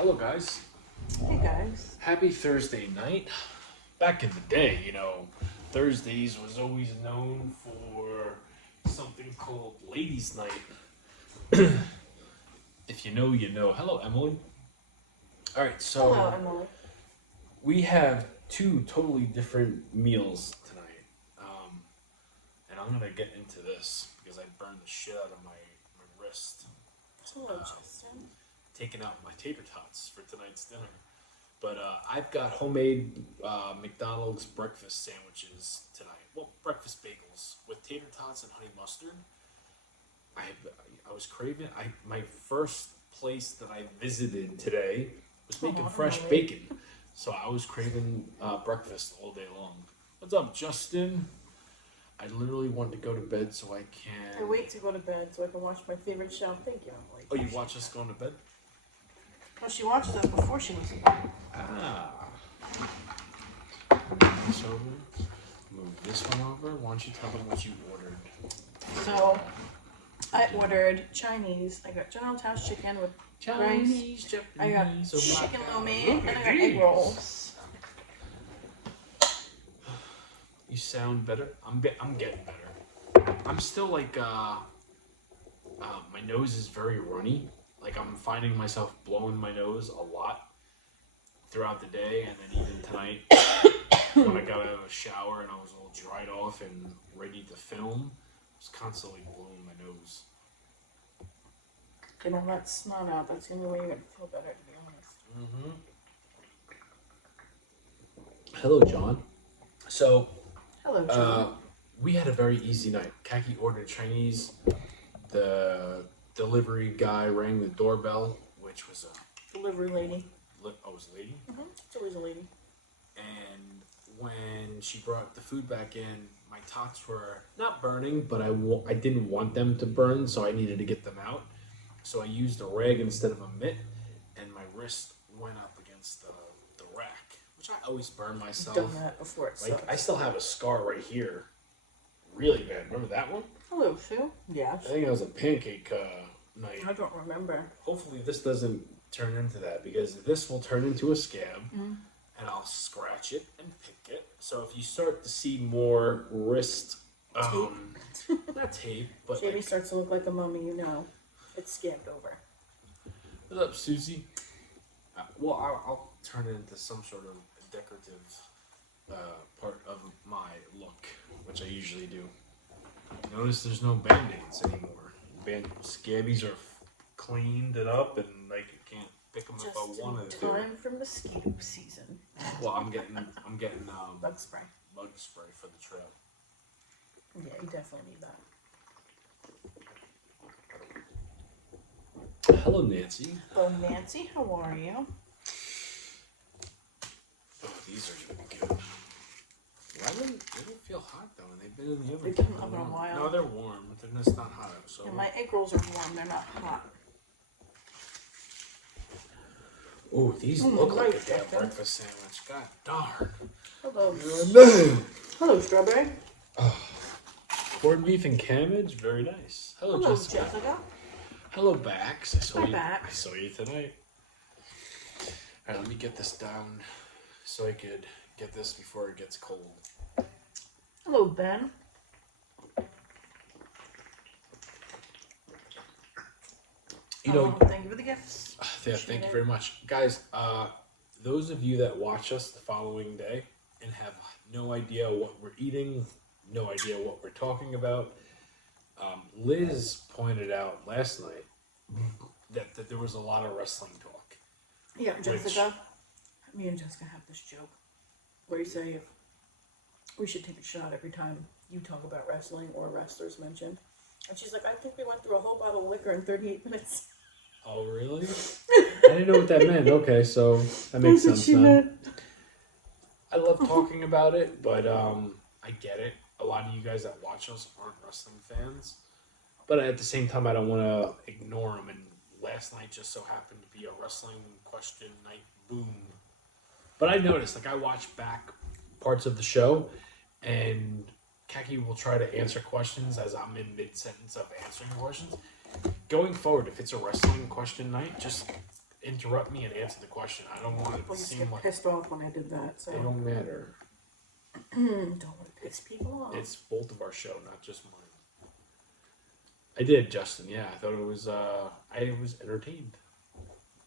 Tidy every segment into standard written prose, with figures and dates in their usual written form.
Hello, guys. Hey guys. Happy Thursday night. Back in the day, Thursdays was always known for something called Ladies' Night. If you know, you know. Hello, Emily. All right, so Hello, Emily. we have two totally different meals tonight. And I'm going to get into this because I burned the shit out of my wrist. Hello, Justin. Taking out my tater tots for tonight's dinner. But I've got homemade McDonald's breakfast sandwiches tonight. Well, breakfast bagels with tater tots and honey mustard. I was craving. My first place that I visited today was making fresh bacon, so I was craving breakfast all day long. What's up, Justin? I literally wanted to go to bed so I can. I wait to go to bed so I can watch my favorite show. Thank you, Emily. Oh, you watch us going to bed? Well, she watched that before she was in bed. Ah. Move this over. Move this one over. Why don't you tell them what you ordered? So, I ordered Chinese. I got General Tso's chicken with Chinese, rice. Japanese, I got oh my chicken God. lo mein, and I got egg rolls. You sound better. I'm getting better. I'm still like my nose is very runny. Like I'm finding myself blowing my nose a lot throughout the day, and then even tonight when I got out of the shower and I was all dried off and ready to film, I was constantly blowing my nose. You know, let snot out. That's the only way you're going to feel better, to be honest. Hello, John. So, Hello, John. we had a very easy night. Kaki ordered Chinese. The delivery guy rang the doorbell, which was a Delivery lady. it was a lady. Mm-hmm. It's always a lady. And when she brought the food back in, my tots were not burning, but I didn't want them to burn, so I needed to get them out. So I used a rag instead of a mitt, and my wrist went up against the rack, which I always burn myself. Done that before it Like, sucks. I still have a scar right here. Really bad. Remember that one? Hello, Sue. I Yes. think it was a pancake night. I don't remember. Hopefully this doesn't turn into that, because this will turn into a scab, and I'll scratch it and pick it. So if you start to see more wrist, not tape, but Jamie like, starts to look like a mummy, you know. It's scammed over. what's up, Susie? Well, I'll turn it into some sort of decorative part of my look, which I usually do. Notice there's no band-aids anymore. Scabbies are cleaned it up, and like I can't pick them if I wanted to. Time for mosquito season. Well, I'm getting Bug spray. bug spray for the trail. Yeah, you definitely need that. Hello, Nancy. Hello, Nancy. How are you? Oh, these are gonna be good. They don't feel hot though, and they've been in the oven. They've been in the oven a while. No, they're warm, but they're just not hot. So And my egg rolls are warm. They're not hot. oh, these look like a right, damn Becca. breakfast sandwich. God darn. Hello. No. Hello, Strawberry. Corned beef and cabbage, very nice. Hello, Hello, Jessica. Jessica. Hello, Bax. I saw Hi, you. Bax. I saw you tonight. All right, let me get this down so I could get this before it gets cold. Hello, Ben. You know, Thank you for the gifts. yeah, Appreciate thank you it. very much, guys. Those of you that watch us the following day and have no idea what we're eating, no idea what we're talking about, Liz pointed out last night that there was a lot of wrestling talk. Yeah, Jessica. Me and Jessica have this joke where you say we should take a shot every time you talk about wrestling or wrestlers mentioned. And she's like, I think we went through a whole bottle of liquor in 38 minutes. Oh, really? I didn't know what that meant. Okay, so that makes sense then. I love talking about it, but I get it. A lot of you guys that watch us aren't wrestling fans. But at the same time, I don't want to ignore them. And last night just so happened to be a wrestling question night boom. But I noticed, like, I watch back parts of the show, and Kaki will try to answer questions as I'm in mid-sentence of answering questions. Going forward, if it's a wrestling question night, just interrupt me and answer the question. I don't want it People to used to seem get like pissed off when I did that. So it don't matter. don't want to piss people off. It's both of our show, not just mine. I did, Justin. Yeah, I thought it was. I was entertained.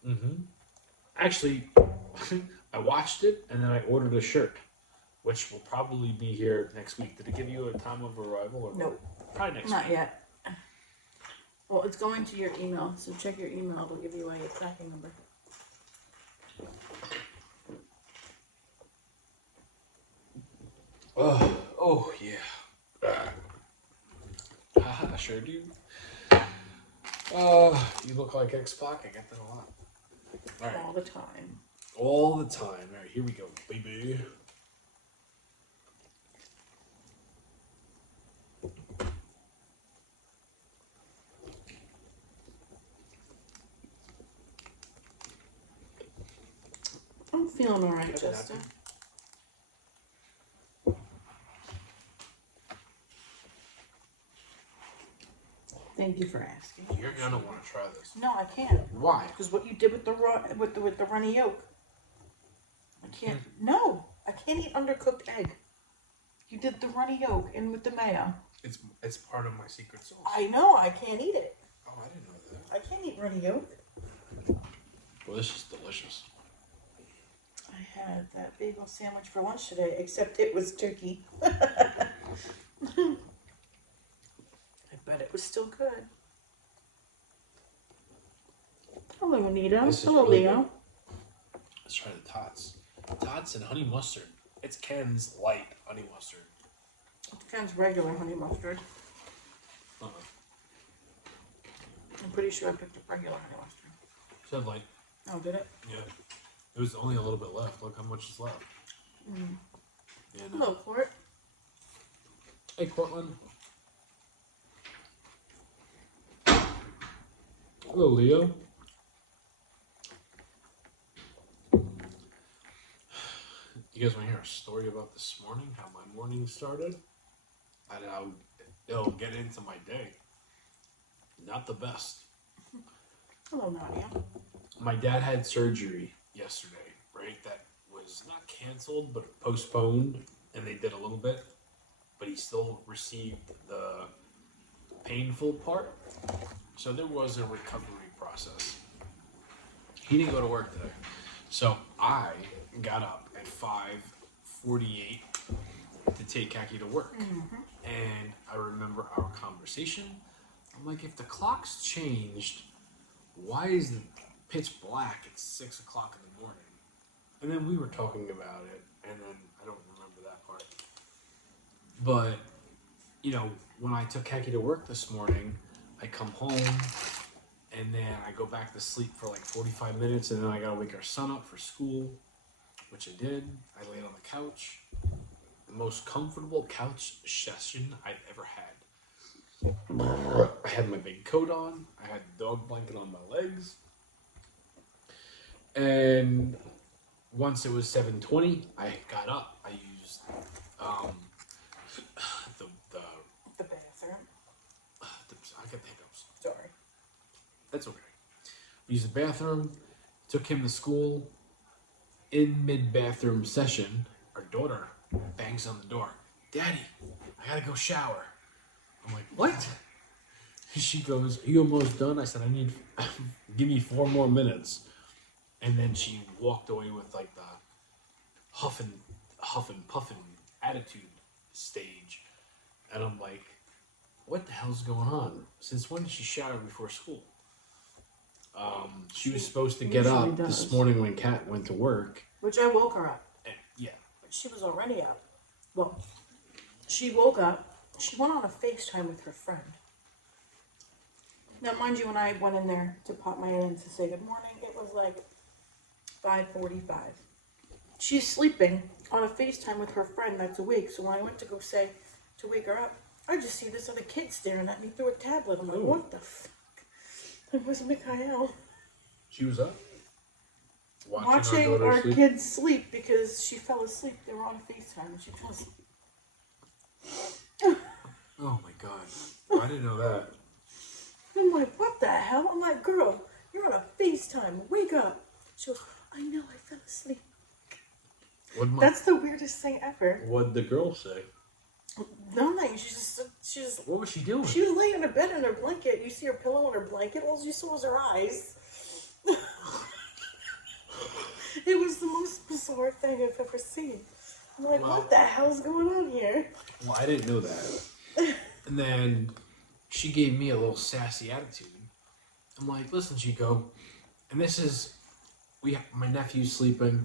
Mm-hmm. Actually, I watched it and then I ordered a shirt, which will probably be here next week. Did it give you a time of arrival or Nope. Probably next Not week. yet. Well, it's going to your email, so check your email. It'll give you a tracking number. Oh yeah. I sure do. You look like X-Pac. I get that a lot. All right. All the time. All the time. All right, here we go, baby. I'm feeling alright, Justin. Thank you for asking. You're gonna want to try this. No, I can't. Why? Because what you did with the with the runny yolk, I can't. No, I can't eat undercooked egg. You did the runny yolk in with the mayo. It's part of my secret sauce. I know. I can't eat it. Oh, I didn't know that. I can't eat runny yolk. Well, this is delicious. I had that bagel sandwich for lunch today, except it was turkey. I bet it was still good. Hello, Anita. Hello, really Leo. good. Let's try the tots. Tots and honey mustard. It's Ken's light honey mustard. It's Ken's regular honey mustard. Uh-uh. I'm pretty sure I picked up regular honey mustard. Said light. Oh, did it? Yeah. There was only a little bit left. Look how much is left. Mm. Yeah, no. Hello, Court. Hey, Cortland. Hello, Leo. You guys want to hear a story about this morning? How my morning started? And how it'll get into my day. Not the best. Hello, Nadia. My dad had surgery yesterday, right? That was not canceled, but postponed, and they did a little bit. But he still received the painful part. So there was a recovery process. He didn't go to work today. So I got up at 5:48 to take Kaki to work. Mm-hmm. And I remember our conversation. I'm like, if the clock's changed, why is it pitch black at 6 o'clock in the morning? And then we were talking about it, and then I don't remember that part. But, you know, when I took Kaki to work this morning, I come home, and then I go back to sleep for like 45 minutes, and then I gotta wake our son up for school, which I did. I laid on the couch. The most comfortable couch session I've ever had. I had my big coat on. I had the dog blanket on my legs. And once it was 7:20, I got up. I used the bathroom. I got the hiccups. Sorry. That's okay. We used the bathroom. Took him to school. In mid-bathroom session, our daughter bangs on the door. Daddy, I gotta go shower. I'm like, what? She goes, are you almost done? I said, I need, give me 4 more minutes. And then she walked away with like the huff and puffing attitude stage. And I'm like, what the hell's going on? Since when did she shower before school? She was supposed to get up this morning when Kat went to work. Which I woke her up. And, yeah. But she was already up. Well, she woke up. She went on a FaceTime with her friend. Now, mind you, when I went in there to pop my head in to say good morning, it was like 5:45. She's sleeping on a FaceTime with her friend that's awake. So when I went to go say, to wake her up, I just see this other kid staring at me through a tablet. I'm like, what the fuck? It was Mikhail. She was up? Watching our kids sleep because she fell asleep. They were on FaceTime and she fell asleep. Oh my god. I didn't know that. I'm like, what the hell? I'm like, girl, you're we're on a FaceTime. Wake up. She goes, I know, I fell asleep. That's the weirdest thing ever. What'd the girl say? Nothing. She's just. What was she doing? She was laying in her bed in her blanket. You see her pillow in her blanket. All you saw was her eyes. It was the most bizarre thing I've ever seen. I'm like, what the hell's going on here? Well, I didn't know that. And then she gave me a little sassy attitude. I'm like, listen, Chico, and this is, my nephew's sleeping,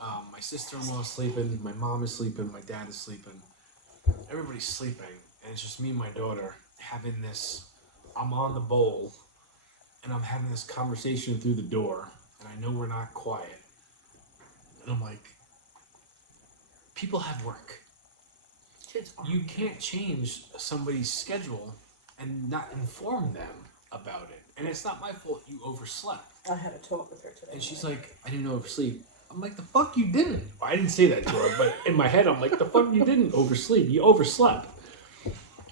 my sister-in-law is sleeping, my mom is sleeping, my dad is sleeping, everybody's sleeping, and it's just me and my daughter having this, I'm on the bowl, and I'm having this conversation through the door, and I know we're not quiet, and I'm like, people have work. You can't change somebody's schedule and not inform them about it. And it's not my fault you overslept. I had a talk with her today. And she's like, I didn't oversleep. I'm like, the fuck you didn't. I didn't say that to her, but in my head, I'm like, the fuck you didn't oversleep. You overslept.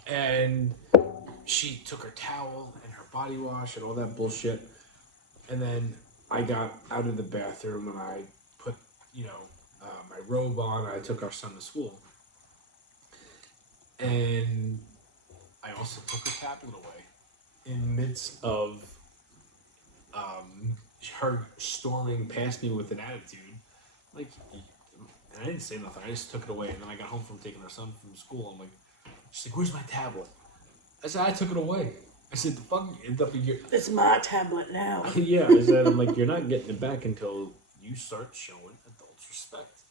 And she took her towel and her body wash and all that bullshit. And then I got out of the bathroom and I put, my robe on. I took our son to school. And I also took her tablet away in the midst of her storming past me with an attitude. Like, and I didn't say nothing. I just took it away. And then I got home from taking our son from school. I'm like, she's like, where's my tablet? I said, I took it away. I said, the fuck, it's my tablet now. Yeah, I said, I'm like, you're not getting it back until you start showing adults respect.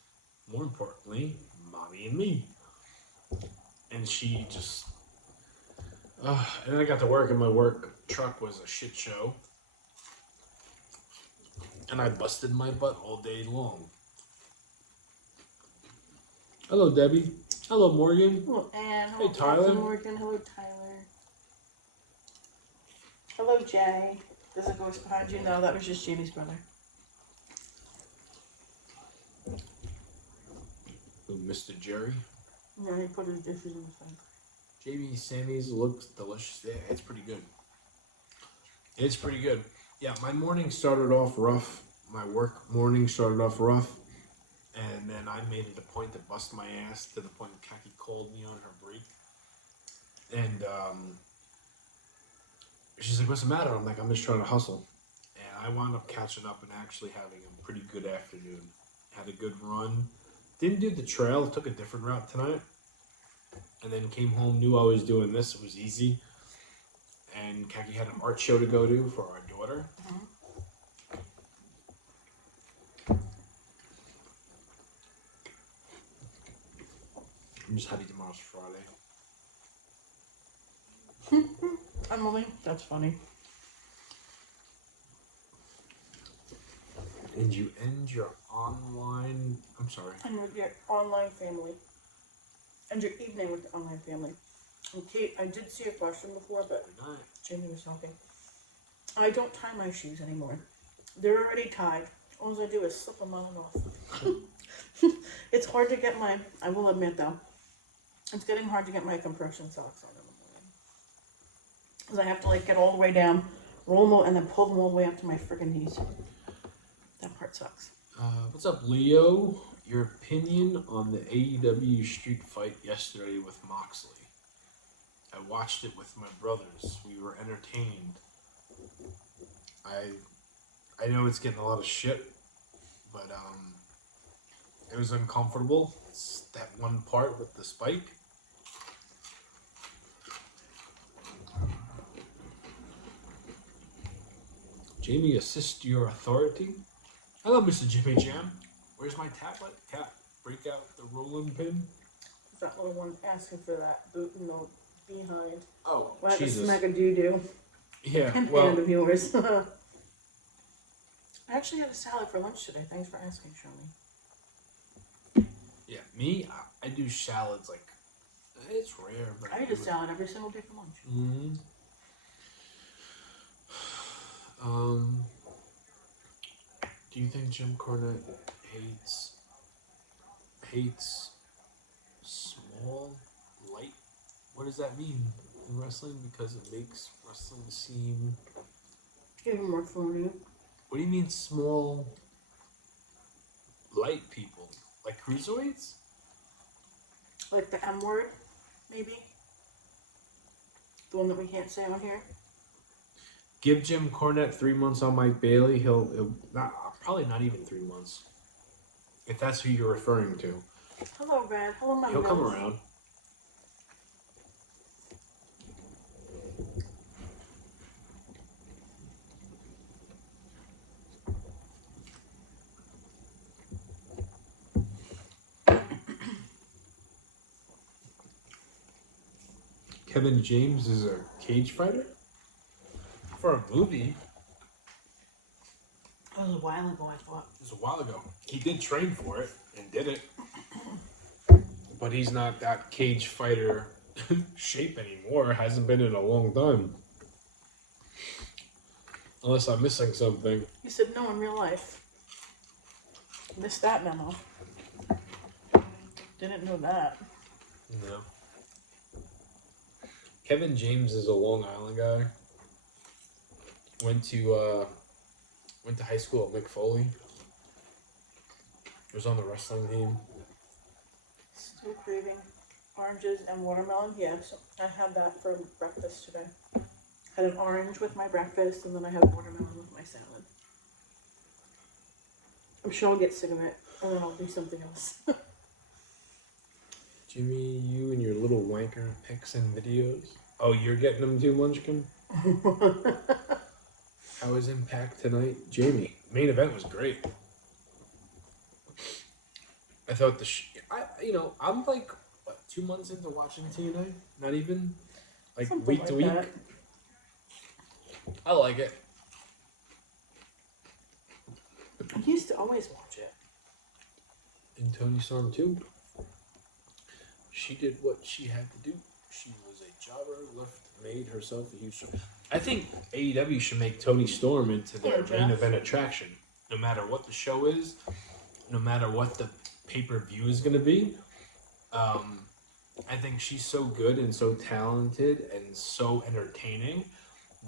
More importantly, mommy and me. And she just, and then I got to work, and my work truck was a shit show. And I busted my butt all day long. Hello, Debbie. Hello, Morgan. Hello, Anne. Hey, Tyler. Hello, Morgan. Hello, Tyler. Hello, Jay. There's a ghost behind you. No, that was just Jamie's brother. Mr. Jerry. Yeah, he put his dishes in the sink. Jamie Sammy's looks delicious. Yeah, it's pretty good. It's pretty good. Yeah, my morning started off rough. My work morning started off rough. And then I made it a point to bust my ass to the point Kaki called me on her break. And she's like, what's the matter? I'm like, I'm just trying to hustle. And I wound up catching up and actually having a pretty good afternoon. Had a good run. Didn't do the trail, took a different route tonight. And then came home, knew I was doing this, it was easy. And Kaki had an art show to go to for our daughter. I'm just happy tomorrow's Friday. Emily, that's funny. And you end your online, I'm sorry. And with your online family. And your evening with the online family. And Kate, I did see a question before, but Jamie was talking. I don't tie my shoes anymore. They're already tied. All I do is slip them on and off. It's hard to get I will admit though, it's getting hard to get my compression socks on in the morning. Because I have to get all the way down, roll them, and then pull them all the way up to my freaking knees. That part sucks. What's up, Leo? Your opinion on the AEW street fight yesterday with Moxley? I watched it with my brothers. We were entertained. I know it's getting a lot of shit, but it was uncomfortable. It's that one part with the spike. Jamie, assist your authority. Hello, Mr. Jimmy Jam. Where's my tablet? Cat, break out the rolling pin. That little one asking for that boot in the behind. Oh, What Jesus. a smack a doo-doo. Yeah, And well. hand of yours. I actually had a salad for lunch today. Thanks for asking, Shirley. Yeah, me, I do salads it's rare, but I eat a salad every single day for lunch. Mm-hmm. Do you think Jim Cornette hates small, light? What does that mean in wrestling? Because it makes wrestling seem Even more phony. What do you mean small, light people? Like cruiserweights? Like the M word, maybe? The one that we can't say on here? Give Jim Cornette 3 months on Mike Bailey. He'll not, probably not even 3 months. If that's who you're referring to. Hello, Red. Hello, my He'll come girls. around. Kevin James is a cage fighter? For a movie. That was a while ago, I thought. It was a while ago. He did train for it and did it. But he's not that cage fighter shape anymore. Hasn't been in a long time. Unless I'm missing something. You said no in real life. Missed that memo. Didn't know that. No. Kevin James is a Long Island guy. Went to high school at McFoley. Was on the wrestling team. Still craving oranges and watermelon. Yes, I had that for breakfast today. Had an orange with my breakfast, and then I had watermelon with my salad. I'm sure I'll get sick of it, and then I'll do something else. Jimmy, you and your little wanker pics and videos. Oh, you're getting them too, Munchkin? How was Impact tonight? Jamie, main event was great. I thought I'm like, what, 2 months into watching TNA? Not even? Like, Something week like to week? that. I like it. I used to always watch it. And Tony Storm, too. She did what she had to do. She was a jobber, made herself a huge... I think AEW should make Tony Storm into their main event attraction. No matter what the show is, no matter what the pay-per-view is going to be. I think she's so good and so talented and so entertaining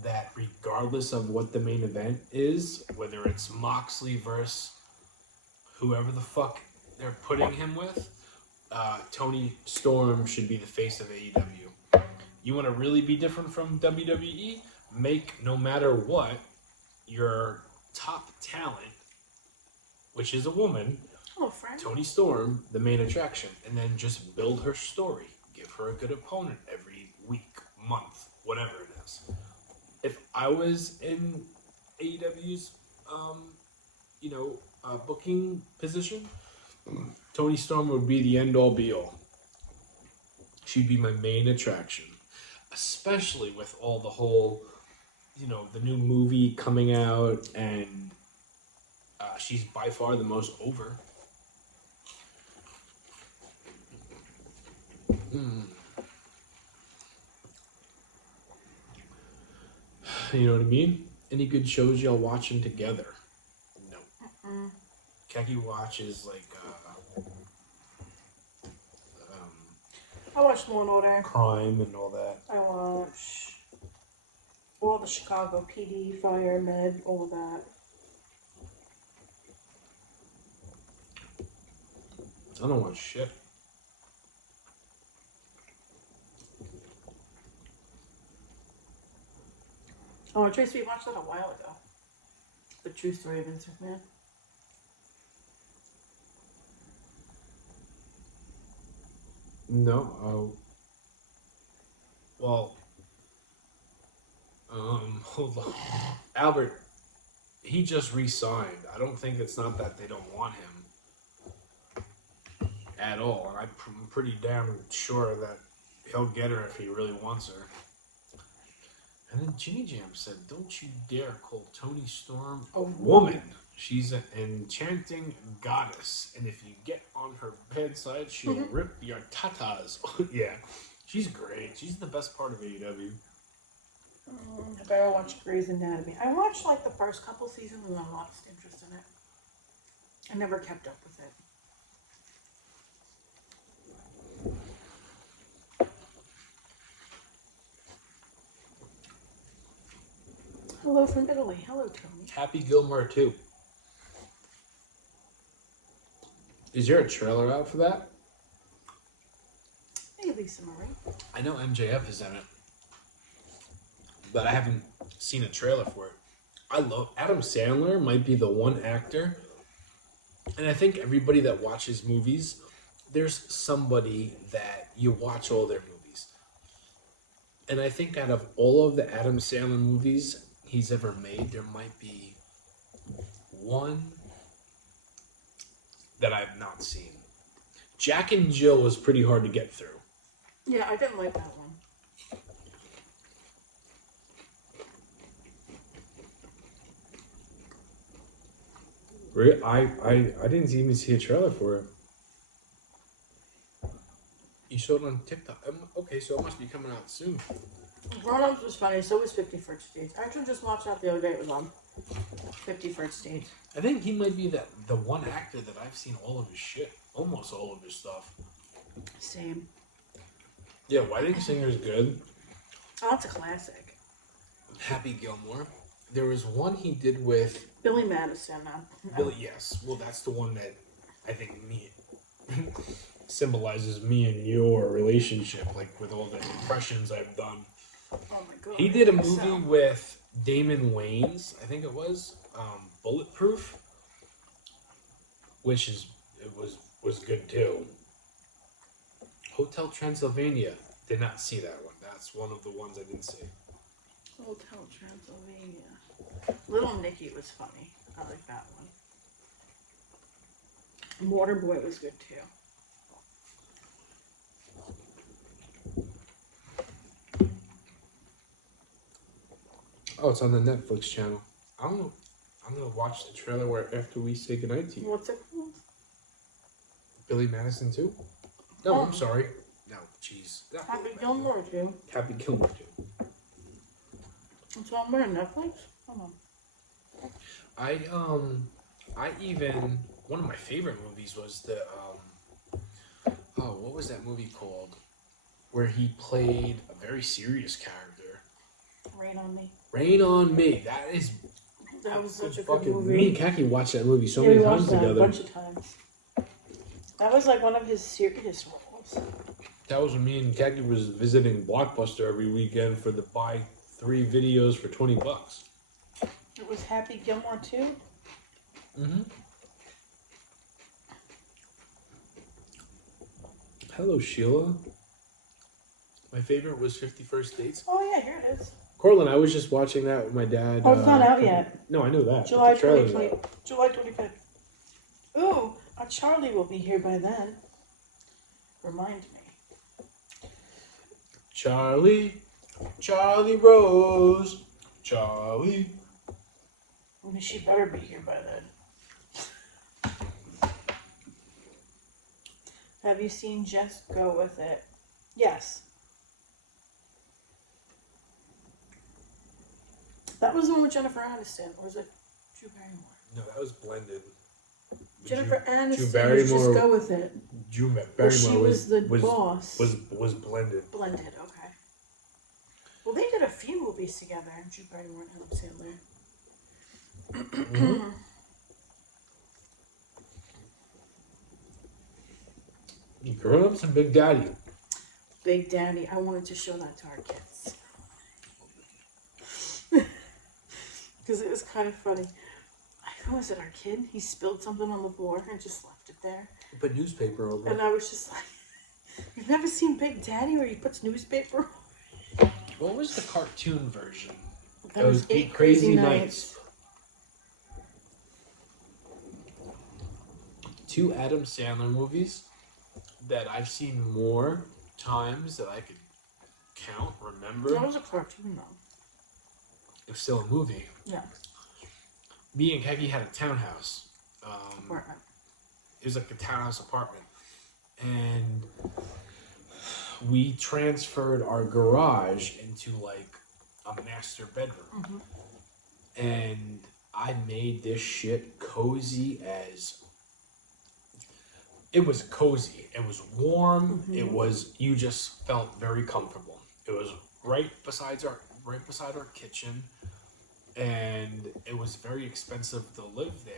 that regardless of what the main event is, whether it's Moxley versus whoever the fuck they're putting him with, Tony Storm should be the face of AEW. You want to really be different from WWE? Make, no matter what, your top talent, which is a woman, Tony Storm, the main attraction, and then just build her story. Give her a good opponent every week, month, whatever it is. If I was in AEW's, booking position, Tony Storm would be the end-all, be-all. She'd be my main attraction. Especially with all the whole, the new movie coming out, and she's by far the most over. You know what I mean? Any good shows y'all watching together? No. Keki watches like I watch Law and Order. crime and all that. I watch all the Chicago PD, Fire, Med, all of that. I don't watch shit. Oh, Tracy, we watched that a while ago. The True Story of Vince McMahon. No. Hold on. Albert, he just re-signed. I don't think it's not that they don't want him at all. And I'm pretty damn sure that he'll get her if he really wants her. And then Ginny Jam said, "Don't you dare call Tony Storm a woman. She's an enchanting goddess. And if you get on her bad side, she'll rip your tatas." Yeah, she's great. She's the best part of AEW. I better watch Grey's Anatomy. I watched like the first couple seasons and I lost interest in it. I never kept up with it. Hello from Italy. Hello, Tony. Happy Gilmore 2. Is there a trailer out for that? Hey, Lisa Marie. I know MJF is in it, but I haven't seen a trailer for it. I love Adam Sandler. Might be the one actor, and I think everybody that watches movies, there's somebody that you watch all their movies, and I think out of all of the Adam Sandler movies he's ever made, there might be one that I've not seen. Jack and Jill was pretty hard to get through. Yeah, I didn't like that one. I didn't even see a trailer for it. You showed it on TikTok. Okay, so it must be coming out soon. Grown Ups was funny, so was 50 First Dates. I actually just watched that the other day. It was on 50 First Dates. I think he might be the one actor that I've seen all of his shit. Almost all of his stuff. Same. Yeah, Wedding Singer's good. Oh, that's a classic. Happy Gilmore. There was one he did with Billy Madison. No. Billy. Yes, well, that's the one that I think symbolizes me and your relationship, like with all the impressions I've done. Oh my god. He did a movie with Damon Wayans, I think it was, Bulletproof, which was good too. Hotel Transylvania, did not see that one. That's one of the ones I didn't see. Hotel Transylvania. Little Nicky was funny. I like that one. Waterboy was good too. Oh, it's on the Netflix channel. I don't know. I'm gonna watch the trailer after we say goodnight to you. What's it called? Billy Madison 2? No, I'm sorry. No, jeez. Happy Gilmore too. Happy Gilmore 2. It's on where? Netflix? Hold on. I even, one of my favorite movies was the, what was that movie called? Where he played a very serious character. Rain on Me. Rain on Me. That was such a good fucking movie. Me and Kaki watched that movie so many times together. A bunch of times. That was like one of his serious roles. That was when me and Kaki was visiting Blockbuster every weekend for the buy 3 videos for $20. It was Happy Gilmore too? Mm-hmm. Hello, Sheila. My favorite was 50 First Dates. Oh yeah, here it is. Cortland, I was just watching that with my dad. Oh, it's not out yet. No, I know that. July The trailer's 2020. out. July 25th. Ooh, our Charlie will be here by then. Remind me. Charlie Rose, Charlie. I mean, she better be here by then. Have you seen Just Go With It? Yes. That was the one with Jennifer Aniston, or was it Drew Barrymore? No, that was blended. Jennifer Aniston Drew was Barrymore. Just Go With It. Drew Well, Barrymore she was the boss. Was blended. Blended, okay. Well, they did a few movies together, Drew Barrymore and Adam Sandler. Mm-hmm. Grown Ups and Big Daddy. Big Daddy. I wanted to show that to our kids. Because it was kind of funny. Who was it, our kid? He spilled something on the floor and just left it there. He put newspaper over it. And I was just like, you've never seen Big Daddy where he puts newspaper on? What was the cartoon version? That was 8 Crazy Nights. 2 Adam Sandler movies that I've seen more times that I could count, remember. That was a cartoon, though. It was still a movie. Yeah. Me and Keki had a townhouse. Apartment. It was like a townhouse apartment. And we transferred our garage into like a master bedroom. Mm-hmm. And I made this shit cozy as... It was cozy. It was warm. Mm-hmm. It was... You just felt very comfortable. It was right beside our kitchen. and it was very expensive to live there.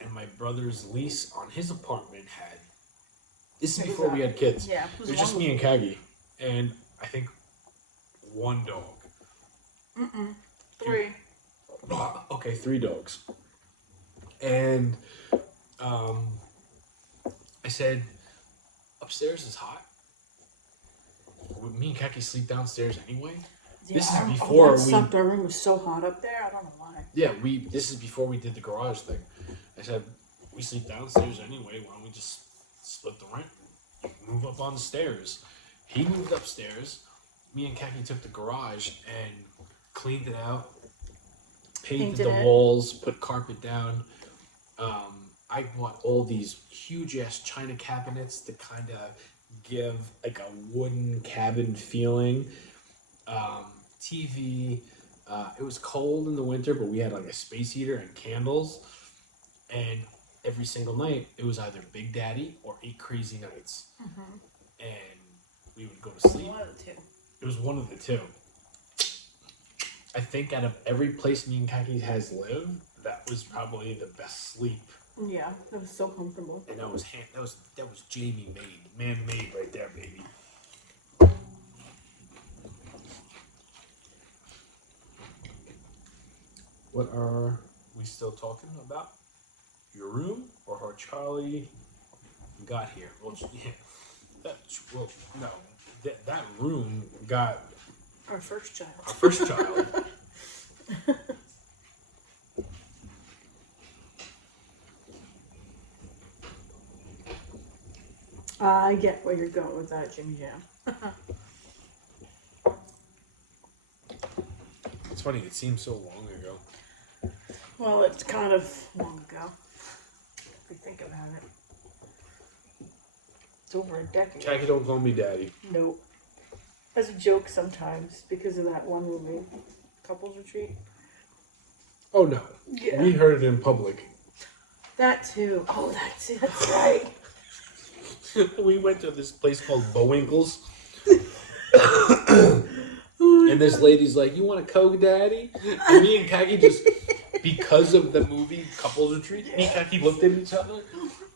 And my brother's lease on his apartment had. This is before we had kids. Yeah, it was just me and Kagi, and I think one dog. Three. Okay, 3 dogs. And I said, upstairs is hot. Me and Kaki sleep downstairs anyway. Yeah, this is before that sucked. Our room was so hot up there. I don't know why. Yeah, this is before we did the garage thing. I said, we sleep downstairs anyway. Why don't we just split the rent? Move up on the stairs. He moved upstairs. Me and Kaki took the garage and cleaned it out, painted the walls, put carpet down. I bought all these huge ass china cabinets to kind of give like a wooden cabin feeling. TV. It was cold in the winter, but we had like a space heater and candles. And every single night, it was either Big Daddy or 8 Crazy Nights. And we would go to sleep. One of the two. It was one of the two. I think out of every place me and Kaki has lived, that was probably the best sleep. Yeah, it was so comfortable. And that was Jamie made, man made right there, baby. What are we still talking about? Your room or how Charlie got here? Well, yeah, that room got our first child. Our first child. I get where you're going with that, Jimmy Jam. It's funny, it seems so long ago. Well, it's kind of long ago. If you think about it. It's over a decade. Kaki, don't call me daddy. Nope. As a joke sometimes, because of that one movie, Couples Retreat. Oh, no. Yeah. We heard it in public. That too. Oh, that's right. We went to this place called Bowinkles. And this lady's like, you want a Coke, Daddy? And me and Kaki just, because of the movie Couples Retreat, me and Kaki looked at each other.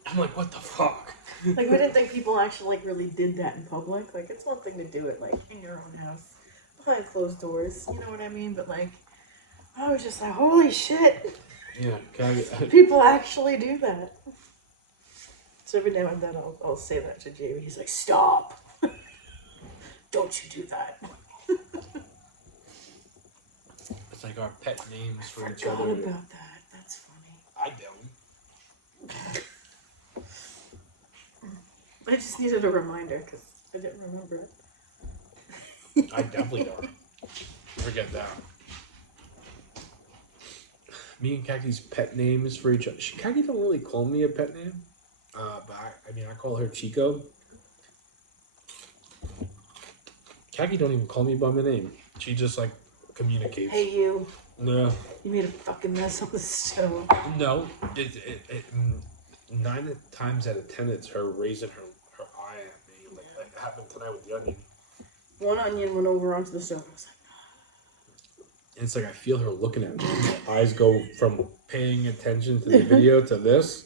I'm like, what the fuck? Like, we didn't think people actually, like, really did that in public. Like, it's one thing to do it, like, in your own house, behind closed doors. You know what I mean? But, like, I was just like, holy shit. Yeah, Kaki. People actually do that. So every now and then I'll say that to Jamie. He's like, stop. Don't you do that. It's like our pet names for each I other. forgot about that. That's funny. I don't. I just needed a reminder because I didn't remember it. I definitely don't. Forget that. Me and Kaki's pet names for each other. Kaki don't really call me a pet name. But I call her Chico. Kaki don't even call me by my name. She just like communicates. Hey, you. No. You made a fucking mess on the stove. No. 9 times out of 10, it's her raising her eye at me. Like it happened tonight with the onion. One onion went over onto the stove. I was like, and it's like I feel her looking at me. Her eyes go from paying attention to the video to this.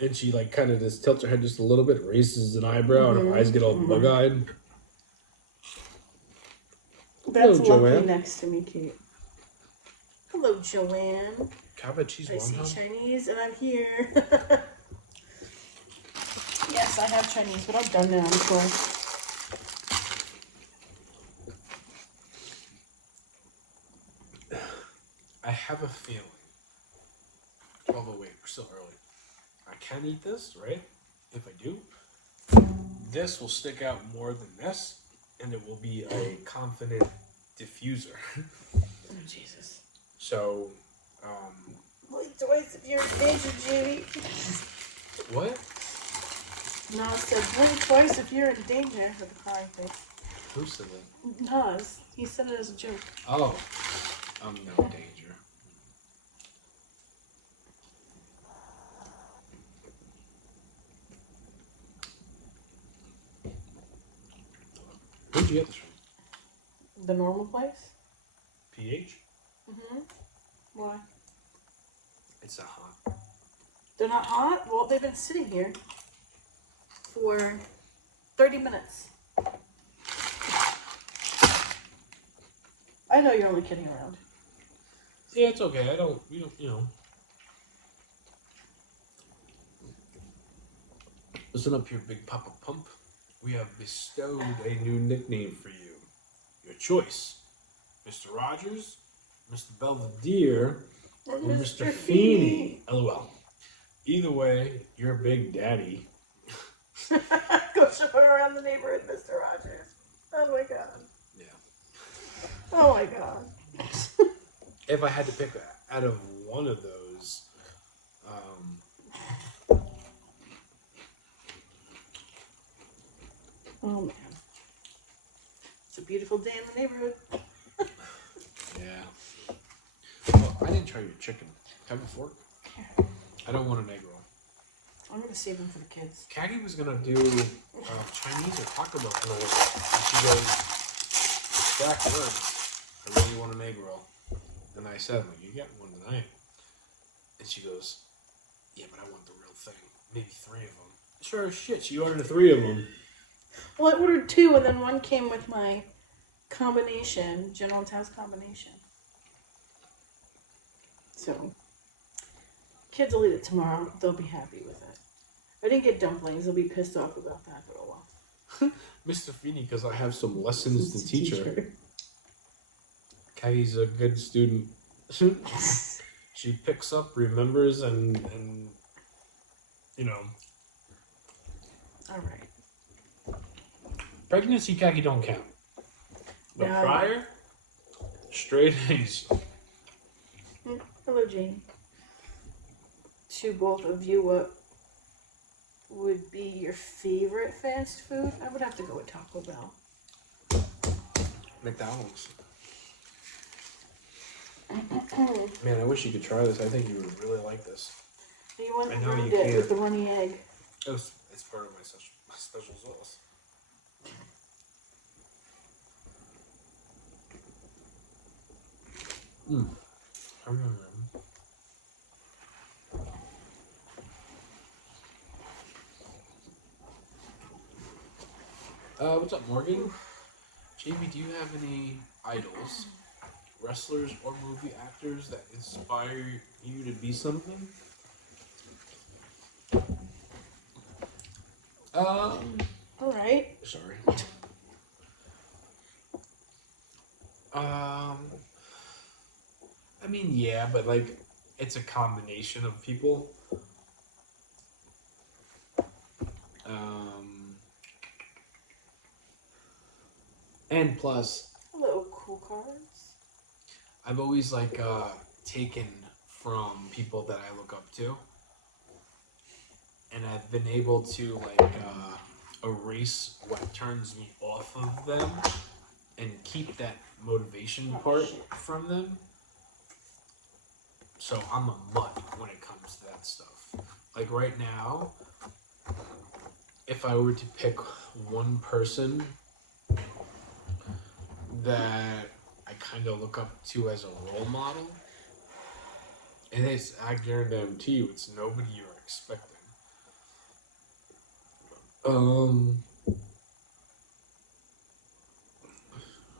And she like kind of just tilts her head just a little bit, raises an eyebrow, and her eyes get all bug-eyed. That's Hello, Lucky Joanne. next to me, Kate. Hello, Joanne. Cabbage cheese I see wonton. Chinese, and I'm here. Yes, I have Chinese, but I'm done now. I'm sorry. I have a feeling. Oh, but wait, we're still early. I can eat this, right? If I do, this will stick out more than this, and it will be a confident diffuser. Oh, Jesus. So, Blink twice if you're in danger, Jamie. what? No, it said blink twice if you're in danger with the crying face. Who said that? Nas. He said it as a joke. Oh, I'm no danger. Where'd you get this from? The normal place? PH? Mm-hmm. Why? It's not hot. They're not hot? Well, they've been sitting here for 30 minutes. I know you're only kidding around. Yeah, it's okay. We don't, Listen up here, Big Papa Pump. We have bestowed a new nickname for you. Your choice. Mr. Rogers, Mr. Belvedere, or Mr. Feeney. LOL. Either way, you're Big Daddy. Go show around the neighborhood, Mr. Rogers. Oh my god. Yeah. Oh my god. If I had to pick out of one of those, oh man. It's a beautiful day in the neighborhood. yeah. Well, I didn't try your chicken. Have a fork? I don't want an egg roll. I'm gonna save them for the kids. Kagi was gonna do Chinese or Taco Bell for a little bit. And she goes, Jack, I really want an egg roll. And I said, well, you get one tonight. And she goes, yeah, but I want the real thing. Maybe 3 of them. Sure as shit, she ordered 3 of them. Well, I ordered 2, and then one came with my combination, General Tso's combination. So, kids will eat it tomorrow. They'll be happy with it. I didn't get dumplings. They'll be pissed off about that, but oh well. Mr. Feeney, because I have some lessons to teach her. Kagi's a good student. She picks up, remembers, and All right. Pregnancy Kagi don't count. But No. prior, straight A's. Hello, Jane. To both of you, what would be your favorite fast food? I would have to go with Taco Bell. McDonald's. Man, I wish you could try this. I think you would really like this. You went I know around you it can. with the runny egg. It's part of my special sauce. I remember. What's up, Morgan? Jamie, do you have any idols, wrestlers, or movie actors that inspire you to be something? All right. Sorry. I mean, yeah, but like, it's a combination of people. And plus, Hello, cool cards. I've always like taken from people that I look up to, and I've been able to like erase what turns me off of them and keep that motivation part from them. So I'm a mutt when it comes to that stuff. Like right now, if I were to pick one person that I kind of look up to as a role model, and I guarantee you, it's nobody you're expecting. Who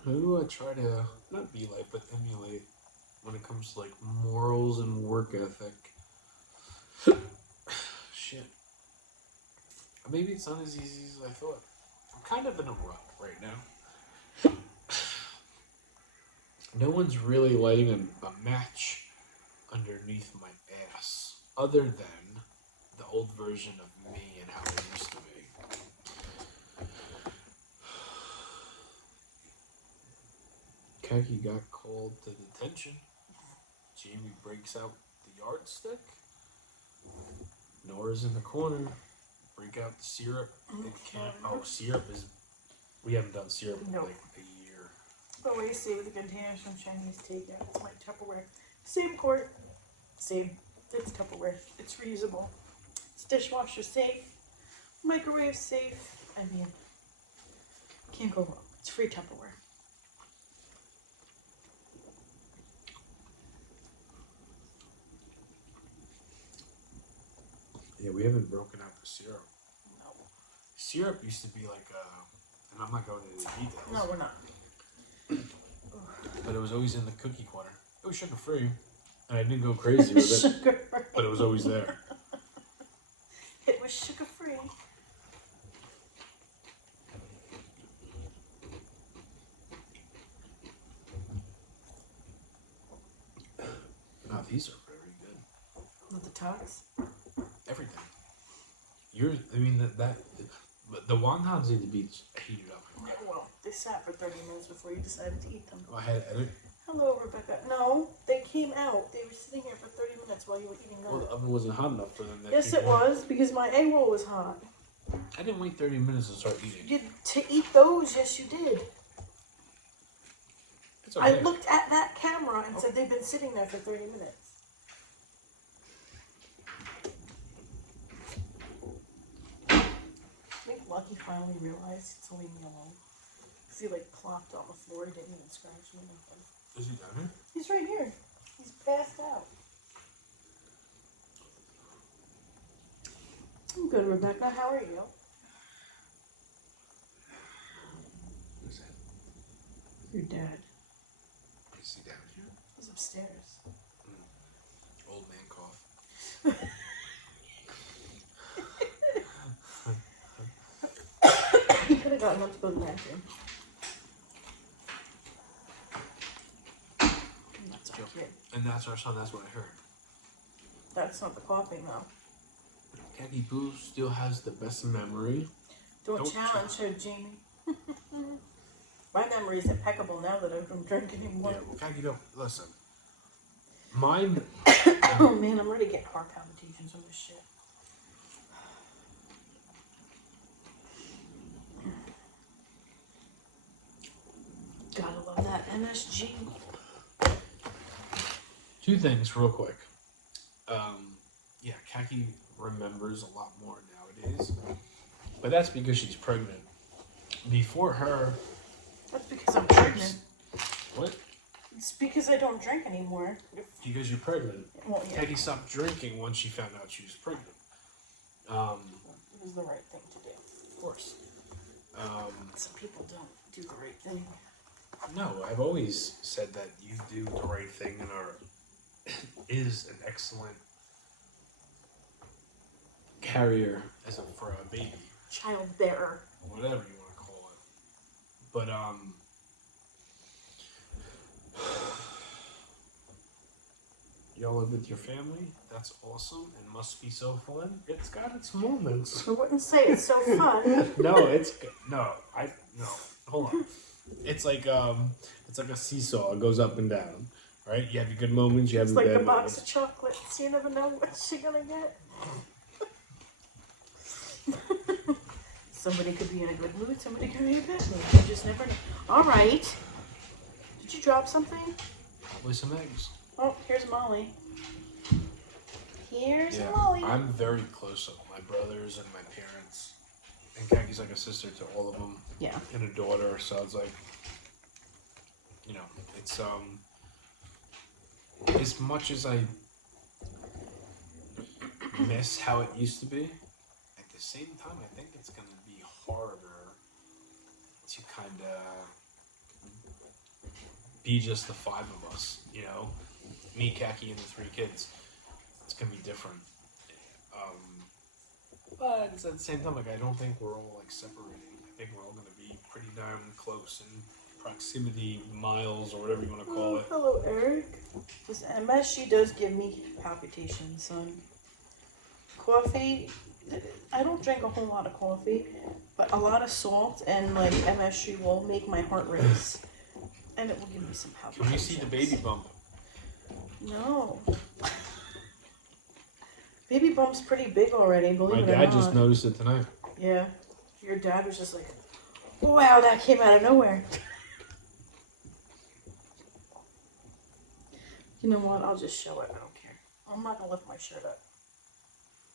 do I try to not be like, but emulate when it comes to like morals and work ethic? Shit. Maybe it's not as easy as I thought. I'm kind of in a rut right now. No one's really lighting a match underneath my ass, other than the old version of me and how it used to be. Kaki got called to detention. Jamie breaks out the yardstick. Nora's in the corner. Break out the syrup. Syrup is... We haven't done syrup in like a year. Always save the containers from Chinese takeout. It's my Tupperware. Same quart. Same. It's Tupperware. It's reusable. It's dishwasher safe. Microwave safe. I mean, can't go wrong. It's free Tupperware. Yeah, we haven't broken out the syrup. No. Syrup used to be like, and I'm not going into the details. No, we're not. But it was always in the cookie corner. It was sugar free, and I didn't go crazy with it. Sugar free. But it was always there. It was sugar free. No, these are very good. With the tots? Everything. The wontons need to be heated up. Well, they sat for 30 minutes before you decided to eat them. I had edit. Hello, Rebecca. No, they came out. They were sitting here for 30 minutes while you were eating them. Well, the oven wasn't hot enough for them. Yes, it was, because my egg roll was hot. I didn't wait 30 minutes to start eating. To eat those, yes, you did. It's okay. I looked at that camera and said they've been sitting there for 30 minutes. I think Lucky finally realized to leave me alone. Because he like plopped on the floor, he didn't even scratch me. Nothing. Is he down here? He's right here. He's passed out. I'm good, Rebecca. How are you? Who's that? Your dad. Is he down here? He's upstairs. Old man cough. He could have gotten up to go to the bathroom. And that's our kid. And that's our son. That's what I heard. That's not the coughing, though. Khaki Boo still has the best memory. Don't challenge her, Jamie. My memory is impeccable now that I don't drink anymore. Yeah, well, Khaki, don't listen. Mine. Oh man, I'm already getting heart palpitations from this shit. Gotta love that MSG. Two things, real quick. Yeah, Khaki remembers a lot more nowadays, but that's because she's pregnant. Before her, That's because I'm pregnant. what? It's because I don't drink anymore. Because you're pregnant. Well, yeah. Khaki stopped drinking once she found out she was pregnant. It was the right thing to do. Of course. Some people don't do the right thing. No, I've always said that you do the right thing and is an excellent carrier for a baby. Child bearer. Whatever you want to call it. But, y'all live with your family? That's awesome and must be so fun. It's got its moments. I wouldn't say it's so fun. No, it's good. No, hold on. It's like a seesaw. It goes up and down, right? You have your good moments. You have It's your like bad a box moments. of chocolates. You never know what she's gonna get. Somebody could be in a good mood. Somebody could be in a bad mood. You just never know. All right. Did you drop something? With some eggs. Oh, here's Molly. Here's Yeah, Molly. I'm very close with my brothers and my parents. And Kaki's like a sister to all of them. Yeah. And a daughter, so it's like, you know, it's as much as I miss how it used to be, at the same time I think it's gonna be harder to kinda be just the five of us, you know? Me, Kaki, and the three kids. It's gonna be different. But at the same time, like, I don't think we're all like separating. I think we're all gonna be pretty darn close in proximity, miles, or whatever you want to call it. Hello, Eric. This MSG does give me palpitations, son. Coffee, I don't drink a whole lot of coffee, but a lot of salt and like MSG will make my heart race, and it will give me some palpitations. Can you see the baby bump? No. Baby bump's pretty big already, believe My it or not. dad just noticed it tonight. Yeah. Your dad was just like, wow, that came out of nowhere. You know what? I'll just show it. I don't care. I'm not going to lift my shirt up.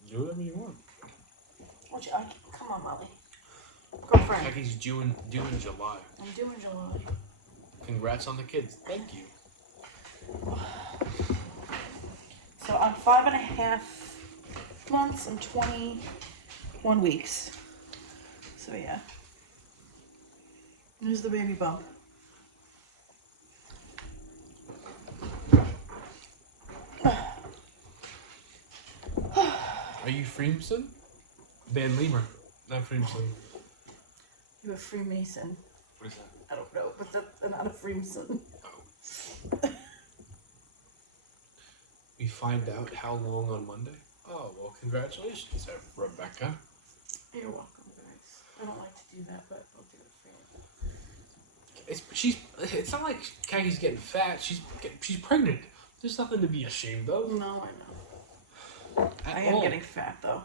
Do whatever you want. Come on, Molly. Girlfriend. Kaki's due in July. I'm due in July. Congrats on the kids. Thank you. So I'm 5.5 months and 21 weeks. So yeah. There's the baby bump. Are you Freemason? Van Lemur, not Freemason. You're a Freemason. What is that? I don't know, but that's not a Freemason. Oh. We find out how long on Monday? Oh, well, congratulations, Rebecca. You're welcome, guys. I don't like to do that, but I'll do it for you. It's not like Kaki's getting fat. She's pregnant. There's nothing to be ashamed of. No, I know. I am getting fat, though.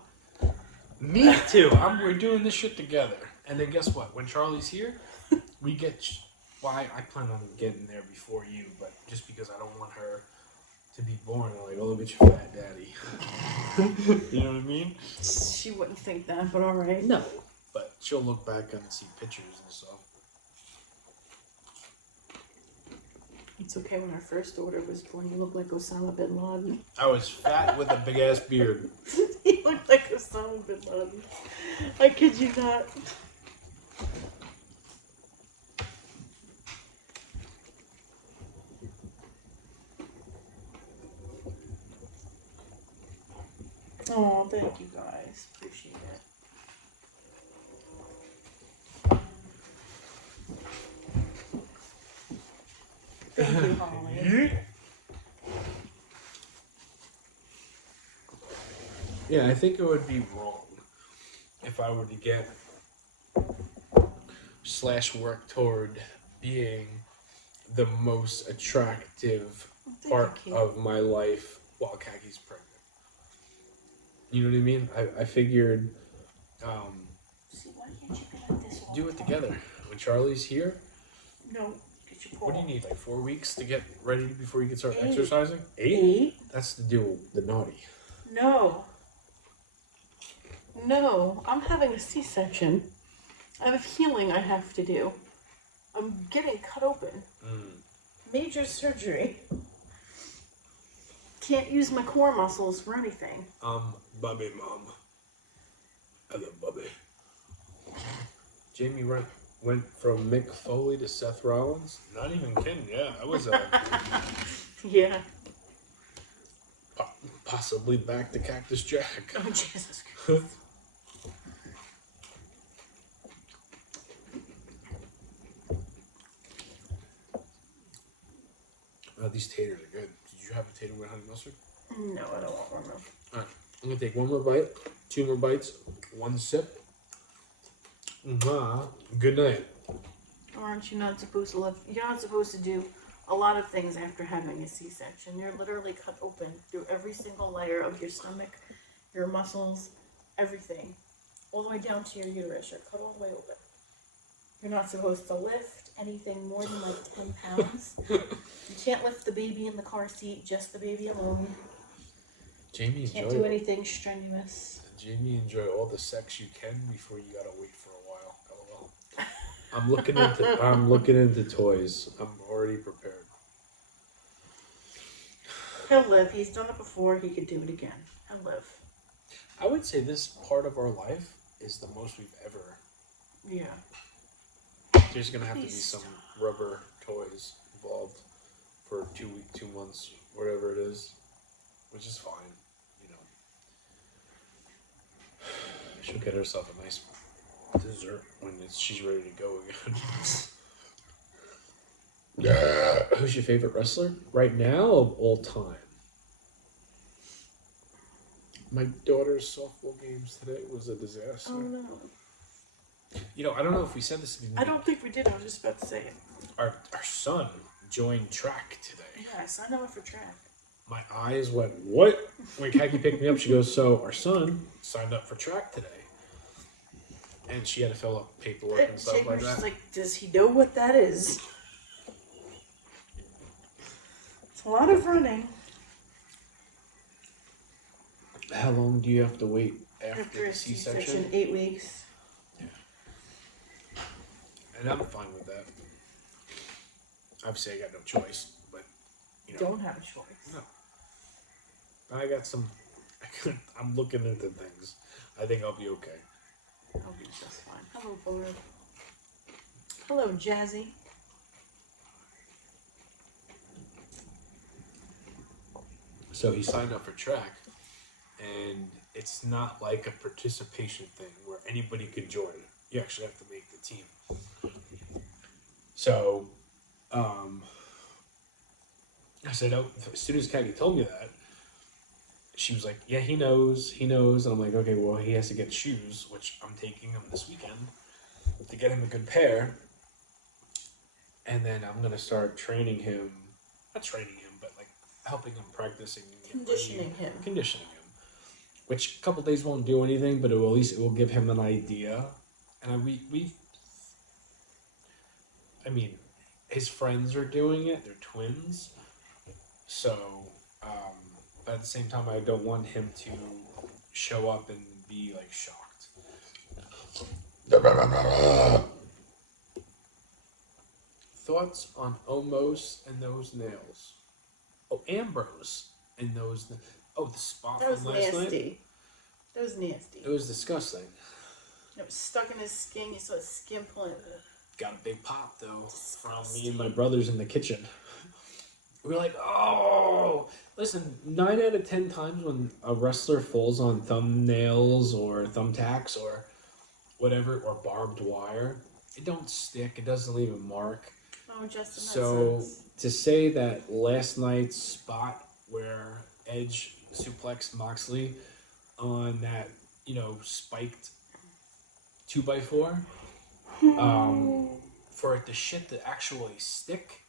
Me too. We're doing this shit together. And then guess what? When Charlie's here, we get... Well, I plan on getting there before you, but just because I don't want her to be born like, oh, look at your fat daddy. You know what I mean? She wouldn't think that, but alright. No. But she'll look back and see pictures and stuff. It's okay. When our first daughter was born, you looked like Osama bin Laden. I was fat with a big-ass beard. You looked like Osama bin Laden. I kid you not. Oh, thank you guys. Appreciate it. Thank you, Holly. Yeah, I think it would be wrong if I were to get / work toward being the most attractive part of my life while Kaki's pregnant. You know what I mean? I figured See, why can't you get like this do it together. When Charlie's here, No, get your what do you need? Like 4 weeks to get ready before you can start 8. exercising? 8? 8? That's to do the naughty. No. No, I'm having a C-section. I have healing I have to do. I'm getting cut open. Major surgery. Can't use my core muscles for anything. Bubby, Mom. I love Bubby. Jamie went from Mick Foley to Seth Rollins. Not even kidding. Yeah, I was Yeah. Possibly back to Cactus Jack. Oh, Jesus Christ. These taters are good. Did you have a tater with honey mustard? No, I don't want one though. Alright, I'm gonna take one more bite, 2 more bites, 1 sip. Good night. Aren't you not supposed to you're not supposed to do a lot of things after having a C-section. You're literally cut open through every single layer of your stomach, your muscles, everything. All the way down to your uterus. You're cut all the way open. You're not supposed to lift anything more than like 10 pounds. You can't lift the baby in the car seat, just the baby alone. Jamie, Can't do anything strenuous. Jamie, enjoy all the sex you can before you gotta wait for a while. LOL. I'm looking into toys. I'm already prepared. He'll live. He's done it before. He could do it again. He'll live. I would say this part of our life is the most we've ever. Yeah. There's gonna have to be some rubber toys involved for 2 months, whatever it is, which is fine, you know. She'll get herself a nice dessert when she's ready to go again. Who's your favorite wrestler right now of all time? My daughter's softball games today was a disaster. Oh no. You know, I don't know if we said this. I don't think we did. I was just about to say it. Our son joined track today. Yeah, I signed up for track. My eyes went, what? When Kaki picked me up, she goes, so our son signed up for track today. And she had to fill out paperwork and stuff like that. She's like, does he know what that is? It's a lot of running. How long do you have to wait after a the C-section? 8 weeks. Yeah. And I'm fine with that. Obviously, I got no choice, but, you know. Don't have a choice. No. I got some I'm looking into things. I think I'll be okay. I'll be just fine. Hello, Bard. Hello, Jazzy. So he signed up for track, and it's not like a participation thing where anybody can join. You actually have to make the team. So, I said, oh, as soon as Kathy told me that, she was like, yeah, he knows. And I'm like, okay, well, he has to get shoes, which I'm taking him this weekend to get him a good pair. And then I'm going to start training him, not training him, but like helping him practicing. Conditioning him. Which a couple days won't do anything, but at least it will give him an idea. And I mean, his friends are doing it. They're twins. So, but at the same time, I don't want him to show up and be like shocked. Thoughts on Omos and those nails? Oh, Ambrose and those. Oh, the spot That was from last nasty. night. That was nasty. It was disgusting. It was stuck in his skin. You saw his skin pulling. Got a big pop though from me and my brothers in the kitchen. We were like, oh, listen, 9 out of 10 times when a wrestler falls on thumbnails or thumbtacks or whatever, or barbed wire, it don't stick. It doesn't leave a mark. Oh, just in that So sense. to say that last night's spot where Edge suplexed Moxley on that, spiked 2x4, for it to actually stick,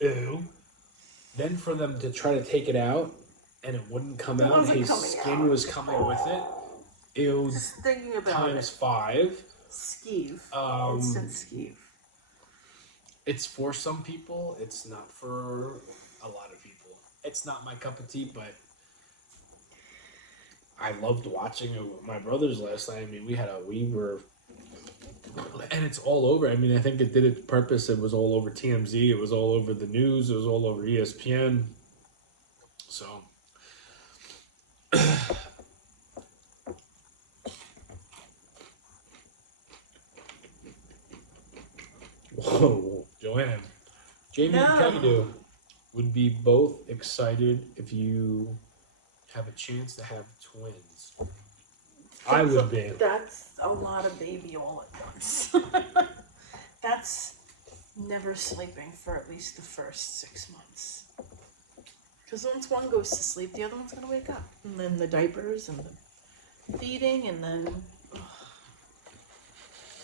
ew. Then for them to try to take it out and it wouldn't come out, his skin was coming with it. Ew. Just thinking about times 5. Skeeve. Instant skeeve. It's for some people. It's not for a lot of people. It's not my cup of tea, but I loved watching it with my brothers last night. I mean, we were, and it's all over. I mean, I think it did its purpose. It was all over TMZ. It was all over the news. It was all over ESPN. So, whoa, Joanne, Jamie and Kaido would be both excited if you have a chance to have twins. I would be. That's a lot of baby all at once. That's never sleeping for at least the first 6 months. Because once one goes to sleep, the other one's going to wake up. And then the diapers and the feeding and then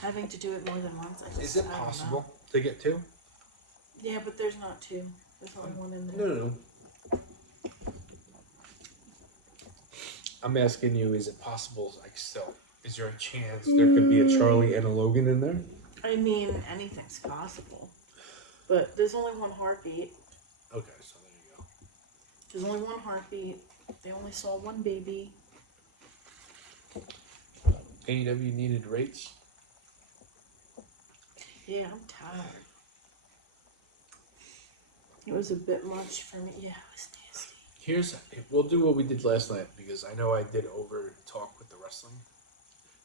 having to do it more than once. Is it possible to get 2? Yeah, but there's not 2. There's only one in there. No. I'm asking you, is it possible, like, still, is there a chance there could be a Charlie and a Logan in there? I mean, anything's possible. But there's only one heartbeat. Okay, so there you go. There's only one heartbeat. They only saw one baby. AEW needed rates? Yeah, I'm tired. It was a bit much for me. Yeah, it was nasty. We'll do what we did last night, because I know I did over talk with the wrestling,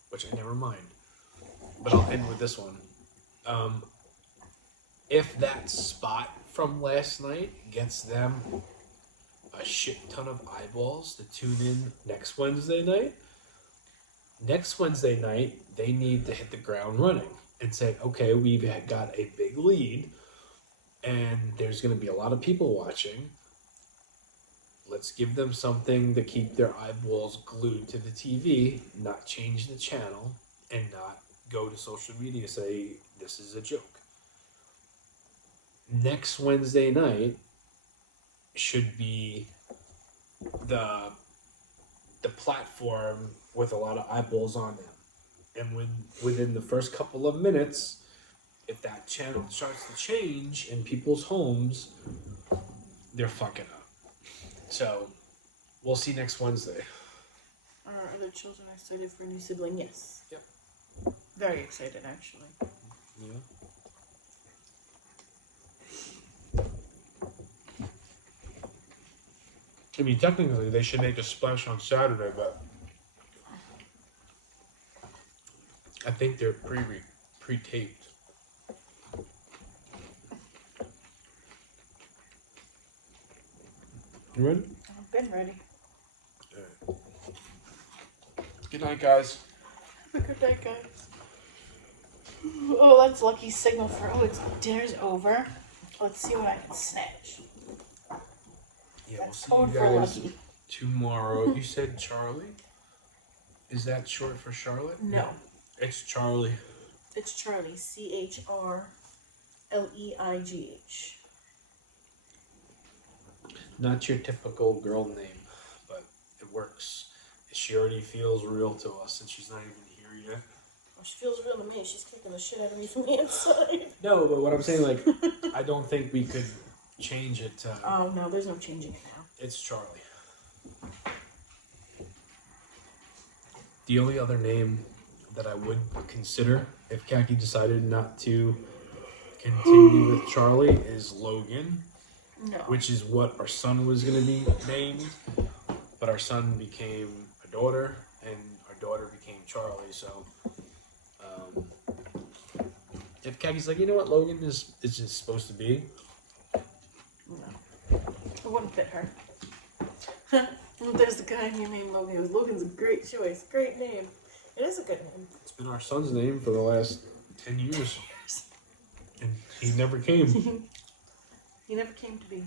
which I never mind. But I'll end with this one. If that spot from last night gets them a shit ton of eyeballs to tune in next Wednesday night they need to hit the ground running and say, okay, we've got a big lead and there's going to be a lot of people watching. Let's give them something to keep their eyeballs glued to the TV, not change the channel, and not go to social media and say, this is a joke. Next Wednesday night should be the platform with a lot of eyeballs on them. And within the first couple of minutes, if that channel starts to change in people's homes, they're fucking up. So, we'll see next Wednesday. Are other children excited for a new sibling? Yes. Yep. Very excited, actually. Yeah. I mean, technically, they should make a splash on Saturday, but I think they're pre-taped. You ready? I've been ready. Good night, guys. Have a good night, guys. Oh, that's lucky signal for, it's dinner's over. Let's see what I can snatch. Yeah, That's we'll code see for you guys lucky. tomorrow. You said Charlie? Is that short for Charlotte? No. It's Charlie. It's Charlie. CHRLEIGH. Not your typical girl name, but it works. She already feels real to us, and she's not even here yet. Well, she feels real to me. She's kicking the shit out of me from the inside. No, but what I'm saying, like, I don't think we could change it to... Oh, no, there's no changing it now. It's Charlie. The only other name that I would consider if Khaki decided not to continue with Charlie is Logan, No. which is what our son was going to be named, but our son became a daughter, and our daughter became Charlie, so if Khaki's like, you know what, Logan is just supposed to be. No. It wouldn't fit her. There's the guy who named Logan. Logan's a great choice. Great name. It is a good name. It's been our son's name for the last 10 years. And he never came. He never came to be.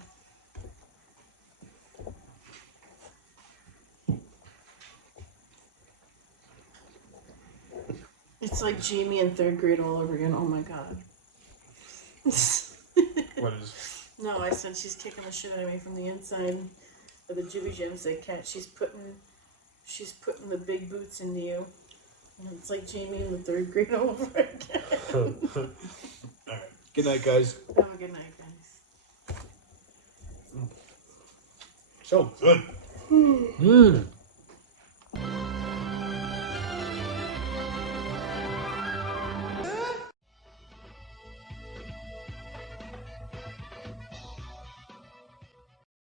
It's like Jamie in 3rd grade all over again. Oh my god. What is? No, I said she's kicking the shit out of me from the inside of the Jibby Jim. Say, Cat, she's putting the big boots into you. And it's like Jamie in the 3rd grade all over again. Alright. Good night, guys. Have a good night, guys. So good.